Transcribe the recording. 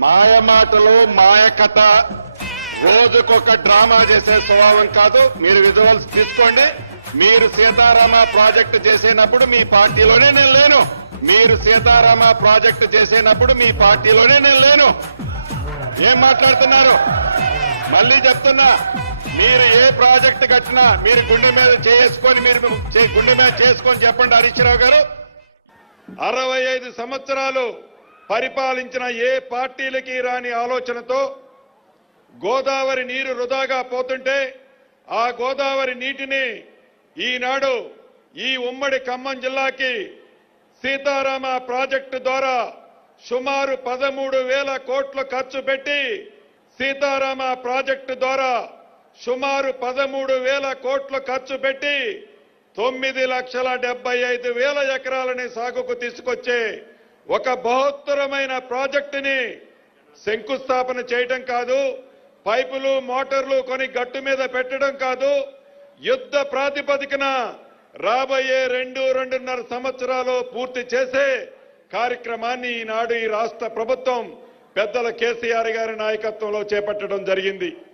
మాయమాటలు మాయ కథ రోజుకొక డ్రామా చేసే స్వభావం కాదు. మీరు విజువల్స్ తీసుకోండి. మీరు సీతారామ ప్రాజెక్టు చేసేటప్పుడు మీ పార్టీలోనే నేను లేను. మీరు సీతారామ ప్రాజెక్టు చేసేటప్పుడు మీ పార్టీలోనే నేను లేను. ఏం మాట్లాడుతున్నారు? మళ్ళీ చెప్తున్నా, మీరు ఏ ప్రాజెక్టు కట్టినా మీరు గుండె మీద చేసుకొని గుండె మీద చేసుకొని చెప్పండి. హరీష్ రావు గారు 65 సంవత్సరాలు పరిపాలించిన ఏ పార్టీలకి రాని ఆలోచనతో గోదావరి నీరు వృధాగా పోతుంటే ఆ గోదావరి నీటిని ఈనాడు ఈ ఉమ్మడి ఖమ్మం జిల్లాకి సీతారామ ప్రాజెక్టు ద్వారా సుమారు 13,000 కోట్లు ఖర్చు పెట్టి సీతారామ ప్రాజెక్టు ద్వారా సుమారు 13,000 కోట్లు ఖర్చు పెట్టి 9,75,000 ఎకరాలని సాగుకు తీసుకొచ్చే ఒక బృహత్తరమైన ప్రాజెక్టుని శంకుస్థాపన చేయడం కాదు, పైపులు మోటార్లు కొని గట్టు మీద పెట్టడం కాదు, యుద్ధ ప్రాతిపదికన రాబోయే 2-2.5 సంవత్సరాలు పూర్తి చేసే కార్యక్రమాన్ని ఈనాడు ఈ రాష్ట్ర ప్రభుత్వం పెద్దల కేసీఆర్ గారి నాయకత్వంలో చేపట్టడం జరిగింది.